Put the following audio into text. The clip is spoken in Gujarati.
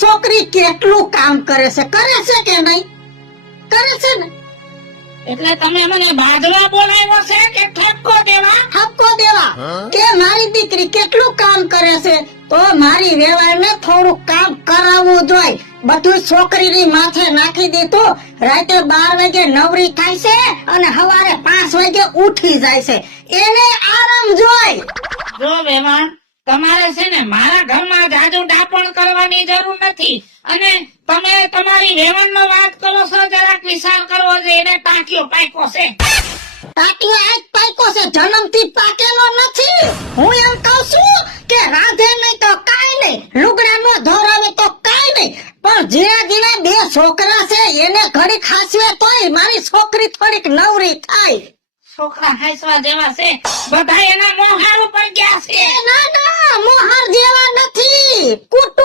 છોકરી કેટલું કામ કરે છે કે નહીં? કરે છે ને. એટલે તમે મને બાજવા બોલાવ્યો છે કે ઠપકો દેવા? ઠપકો દેવા કે મારી દીકરી કેટલું કામ કરે છે તો મારી વેવાઈને થોડું કામ કરાવવું જોઈએ. બધું છોકરીની માથે નાખી દીધું. રાતે 12 વાગે નવરી થાય છે અને સવારે 5 વાગે ઉઠી જાય છે. એને આરામ જોઈ. જો વેવાણ, તમારે છે ને મારા ઘરમાં જાજુ ડાપણ કરવાની જરૂર નથી. અને તમે તમારી વેવાણનો વાત કરો છો, જરાક વિચાર કરવો જોઈએ. એને ટાંક્યો પાક્યો છે. ટાંકીઓ આજ પાક્યો છે, જન્મથી પાકેલો નથી. હું એમ કહું છું કે રાધે નહીં તો કાંઈ નહીં, લુગડા નો ધોરાવે તો કાંઈ નહીં, પણ જીણા જીણા 2 છોકરા છે એને ઘડી ખાસવે તોય મારી છોકરી થોડીક નવરી થાય. છોકરા હાંસવા જેવા છે, બધા એના મોહાર ઉપર ગયા છે. ના ના, મોહાર જેવા નથી. કુટુંબ